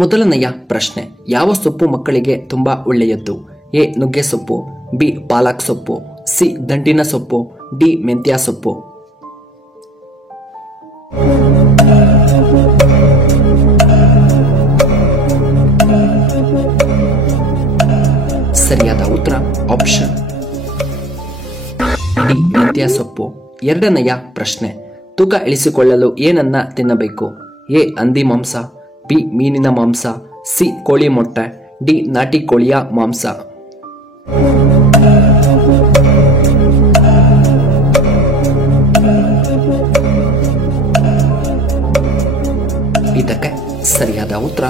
ಮೊದಲನೆಯ ಪ್ರಶ್ನೆ, ಯಾವ ಸೊಪ್ಪು ಮಕ್ಕಳಿಗೆ ತುಂಬಾ ಒಳ್ಳೆಯದ್ದು? ಎ ನುಗ್ಗೆ ಸೊಪ್ಪು, ಬಿ ಪಾಲಕ್ ಸೊಪ್ಪು, ಸಿ ದಂಟಿನ ಸೊಪ್ಪು, ಡಿ ಮೆಂತ್ಯ ಸೊಪ್ಪು. ಸರಿಯಾದ ಉತ್ತರ ಆಪ್ಷನ್ ಡಿ ಮೆಂತ್ಯ ಸೊಪ್ಪು. ಎರಡನೆಯ ಪ್ರಶ್ನೆ, ತೂಕ ಇಳಿಸಿಕೊಳ್ಳಲು ಏನನ್ನ ತಿನ್ನಬೇಕು? ಎ ಹಂದಿ ಮಾಂಸ, ಬಿ ಮೀನಿನ ಮಾಂಸ, ಸಿ ಕೋಳಿ ಮೊಟ್ಟೆ, ಡಿ ನಾಟಿ ಕೋಳಿಯ ಮಾಂಸ. ಇದಕ್ಕೆ ಸರಿಯಾದ ಉತ್ತರ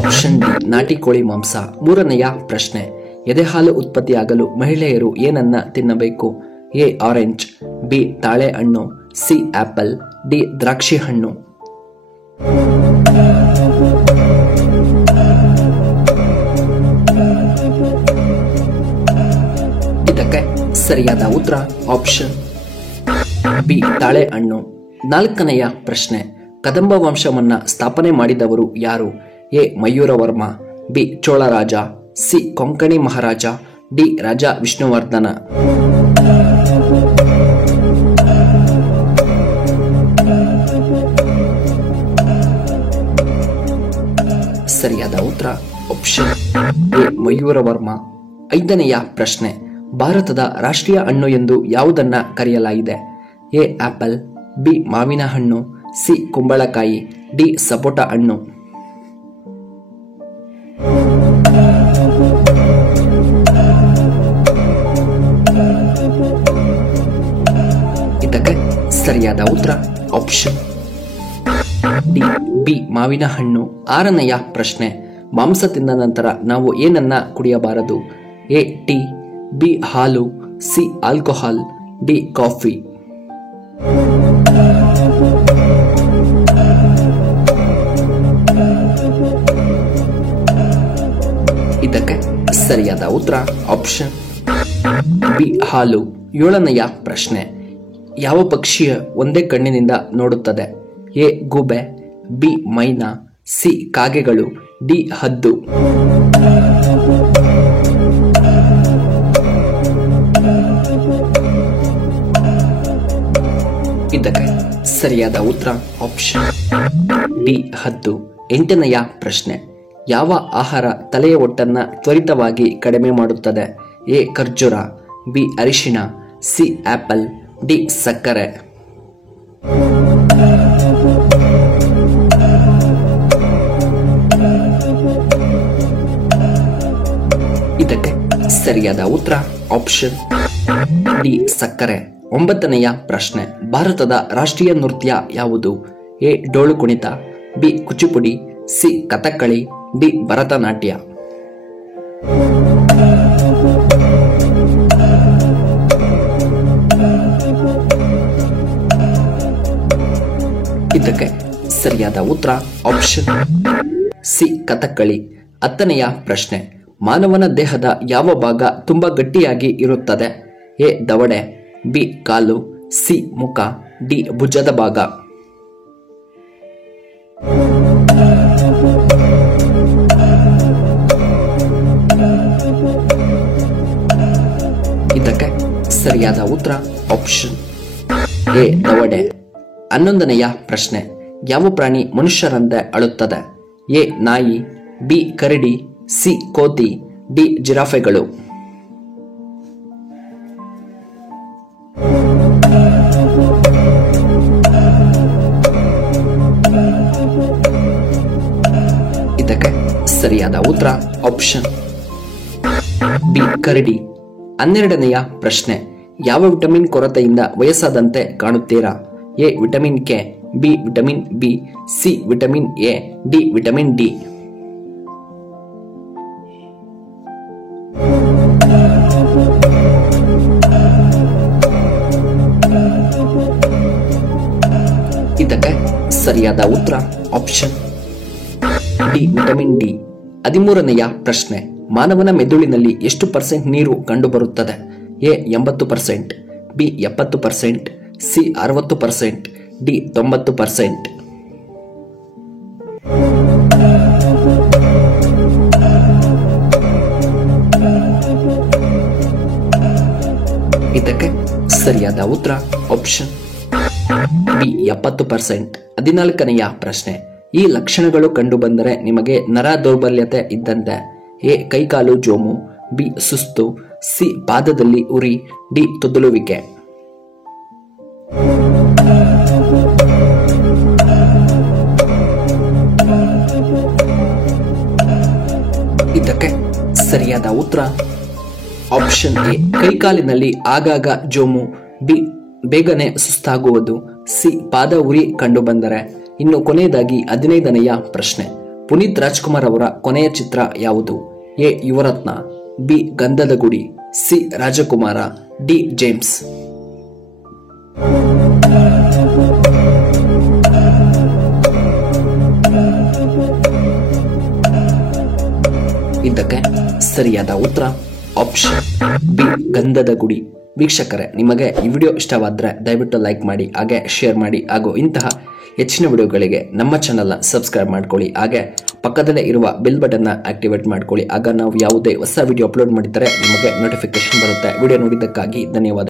ಆಪ್ಷನ್ ಡಿ ನಾಟಿ ಕೋಳಿ ಮಾಂಸ. ಮೂರನೆಯ ಪ್ರಶ್ನೆ, ಎದೆಹಾಲು ಉತ್ಪತ್ತಿಯಾಗಲು ಮಹಿಳೆಯರು ಏನನ್ನ ತಿನ್ನಬೇಕು? ಎ ಆರೆಂಜ್, ಬಿ ತಾಳೆ ಹಣ್ಣು, ಸಿ ಆಪಲ್, ಡಿ ದ್ರಾಕ್ಷಿ ಹಣ್ಣು. ಇದಕ್ಕೆ ಸರಿಯಾದ ಉತ್ತರ ಆಪ್ಷನ್ ಬಿ ತಾಳೆ ಹಣ್ಣು. ನಾಲ್ಕನೆಯ ಪ್ರಶ್ನೆ, ಕದಂಬ ವಂಶವನ್ನ ಸ್ಥಾಪನೆ ಮಾಡಿದವರು ಯಾರು? ಎ ಮಯೂರವರ್ಮ, ಬಿ ಚೋಳರಾಜ, ಸಿ ಕೊಂಕಣಿ ಮಹಾರಾಜ, ಡಿ ರಾಜ ವಿಷ್ಣುವರ್ಧನ. ಸರಿಯಾದ ಉತ್ತರ ಆಪ್ಷನ್ ಎ ಮಯೂರವರ್ಮ. ಐದನೆಯ ಪ್ರಶ್ನೆ, ಭಾರತದ ರಾಷ್ಟ್ರೀಯ ಹಣ್ಣು ಎಂದು ಯಾವುದನ್ನ ಕರೆಯಲಾಗಿದೆ? ಎ ಆಪಲ್, ಬಿ ಮಾವಿನ ಹಣ್ಣು, ಸಿ ಕುಂಬಳಕಾಯಿ, ಡಿ ಸಪೋಟ ಹಣ್ಣು. ಇದಕ್ಕೆ ಸರಿಯಾದ ಉತ್ತರ ಆಪ್ಷನ್ ಡಿ ಬಿ ಮಾವಿನ ಹಣ್ಣು. ಆರನೆಯ ಪ್ರಶ್ನೆ, ಮಾಂಸ ತಿಂದ ನಂತರ ನಾವು ಏನನ್ನ ಕುಡಿಯಬಾರದು? ಎ ಟೀ, ಬಿ ಹಾಲು, ಸಿ ಆಲ್ಕೋಹಾಲ್, ಡಿ ಕಾಫಿ. ಇದಕ್ಕೆ ಸರಿಯಾದ ಉತ್ತರ ಆಪ್ಷನ್ ಬಿ ಹಾಲು. ಏಳನೆಯ ಪ್ರಶ್ನೆ, ಯಾವ ಪಕ್ಷಿಯ ಒಂದೇ ಕಣ್ಣಿನಿಂದ ನೋಡುತ್ತದೆ? ಎ ಗೂಬೆ, ಬಿ ಮೈನಾ, ಸಿ ಕಾಗೆಗಳು, ಡಿ ಹದ್ದು. ಇದಕ್ಕೆ ಸರಿಯಾದ ಉತ್ತರ ಆಪ್ಷನ್ ಡಿ ಹದ್ದು. ಎಂಟನೆಯ ಪ್ರಶ್ನೆ, ಯಾವ ಆಹಾರ ತಲೆಯ ಒಟ್ಟನ್ನ ತ್ವರಿತವಾಗಿ ಕಡಿಮೆ ಮಾಡುತ್ತದೆ? ಎ ಖರ್ಜೂರ, ಬಿ ಅರಿಶಿಣ, ಸಿ ಆಪಲ್, ಡಿ ಸಕ್ಕರೆ. ಇದಕ್ಕೆ ಸರಿಯಾದ ಉತ್ತರ ಆಪ್ಷನ್ ಡಿ ಸಕ್ಕರೆ. ಒಂಬತ್ತನೆಯ ಪ್ರಶ್ನೆ, ಭಾರತದ ರಾಷ್ಟ್ರೀಯ ನೃತ್ಯ ಯಾವುದು? ಎ ಡೋಳು ಕುಣಿತ, B Kuchipudi, C Kathakali, D Bharatanatyam. ಇದಕ್ಕೆ ಸರಿಯಾದ ಉತ್ತರ ಆಪ್ಷನ್ ಸಿ ಕಥಕ್ಕಳಿ. ಹತ್ತನೆಯ ಪ್ರಶ್ನೆ, ಮಾನವನ ದೇಹದ ಯಾವ ಭಾಗ ತುಂಬಾ ಗಟ್ಟಿಯಾಗಿ ಇರುತ್ತದೆ? ಎ ದವಡೆ, ಬಿ ಕಾಲು, ಸಿ ಮುಖ, ಡಿ ಭುಜದ ಭಾಗ. ಇದಕ್ಕೆ ಸರಿಯಾದ ಉತ್ತರ ಆಪ್ಷನ್ ಎ ದವಡೆ. 11ನೆಯ ಪ್ರಶ್ನೆ, ಯಾವ ಪ್ರಾಣಿ ಮನುಷ್ಯರಂತೆ ಅಳುತ್ತದೆ? ಎ ನಾಯಿ, ಬಿ ಕರಡಿ, ಸಿ ಕೋತಿ, ಡಿ ಜಿರಾಫೆಗಳು. ಇದಕ್ಕೆ ಸರಿಯಾದ ಉತ್ತರ ಆಪ್ಷನ್ ಬಿ ಕರಡಿ. 12ನೆಯ ಪ್ರಶ್ನೆ, ಯಾವ ವಿಟಮಿನ್ ಕೊರತೆಯಿಂದ ವಯಸ್ಸಾದಂತೆ ಕಾಣುತ್ತೀರಾ? A vitamin K, B vitamin B, C vitamin A, D vitamin D. ಇದಕ್ಕೆ ಸರಿಯಾದ ಉತ್ತರ ಆಪ್ಷನ್ ಡಿ ವಿಟಮಿನ್ ಡಿ. 13ನೆಯ ಪ್ರಶ್ನೆ, ಮಾನವನ ಮೆದುಳಿನಲ್ಲಿ ಎಷ್ಟು % ನೀರು ಕಂಡುಬರುತ್ತದೆ? A 80%, B 70%, C 60%, D 90%. ಸರಿಯಾದ ಉತ್ತರ ಆಪ್ಷನ್ ಬಿ 70%. 14ನೆಯ ಪ್ರಶ್ನೆ, ಈ ಲಕ್ಷಣಗಳು ಕಂಡುಬಂದರೆ ನಿಮಗೆ ನರ ದೌರ್ಬಲ್ಯತೆ ಇದ್ದಂತೆ. ಎ ಕೈಕಾಲು ಜೋಮು, ಬಿ ಸುಸ್ತು, ಸಿ ಪಾದದಲ್ಲಿ ಉರಿ, ಡಿ ತೊದಲುವಿಕೆ. ಇದಕ್ಕೆ ಸರಿಯಾದ ಉತ್ತರ ಆಪ್ಷನ್ ಎ ಕೈಕಾಲಿನಲ್ಲಿ ಆಗಾಗ ಜೋಮು, ಬಿ ಬೇಗನೆ ಸುಸ್ತಾಗುವುದು, ಸಿ ಪಾದ ಉರಿ ಕಂಡುಬಂದರೆ. ಇನ್ನು ಕೊನೆಯದಾಗಿ 15ನೆಯ ಪ್ರಶ್ನೆ, ಪುನೀತ್ ರಾಜ್ಕುಮಾರ್ ಅವರ ಕೊನೆಯ ಚಿತ್ರ ಯಾವುದು? ಎ ಯುವರತ್ನ, ಬಿ ಗಂಧದ ಗುಡಿ, ಸಿ ರಾಜಕುಮಾರ, ಡಿ ಜೇಮ್ಸ್. ಇದಕ್ಕೆ ಸರಿಯಾದ ಉತ್ತರ ಆಪ್ಷನ್ ಬಿ ಗಂಧದ ಗುಡಿ. ವೀಕ್ಷಕರೇ, ನಿಮಗೆ ಈ ವಿಡಿಯೋ ಇಷ್ಟವಾದರೆ ದಯವಿಟ್ಟು ಲೈಕ್ ಮಾಡಿ, ಹಾಗೆ ಶೇರ್ ಮಾಡಿ, ಹಾಗೂ ಇಂತಹ ಹೆಚ್ಚಿನ ವಿಡಿಯೋಗಳಿಗೆ ನಮ್ಮ ಚಾನಲ್ನ ಸಬ್ಸ್ಕ್ರೈಬ್ ಮಾಡ್ಕೊಳ್ಳಿ. ಹಾಗೆ ಪಕ್ಕದಲ್ಲೇ ಇರುವ ಬೆಲ್ ಬಟನ್ನ ಆಕ್ಟಿವೇಟ್ ಮಾಡ್ಕೊಳ್ಳಿ. ಆಗ ನಾವು ಯಾವುದೇ ಹೊಸ ವಿಡಿಯೋ ಅಪ್ಲೋಡ್ ಮಾಡಿದರೆ ನಿಮಗೆ ನೋಟಿಫಿಕೇಶನ್ ಬರುತ್ತೆ. ವಿಡಿಯೋ ನೋಡಿದ್ದಕ್ಕಾಗಿ ಧನ್ಯವಾದ.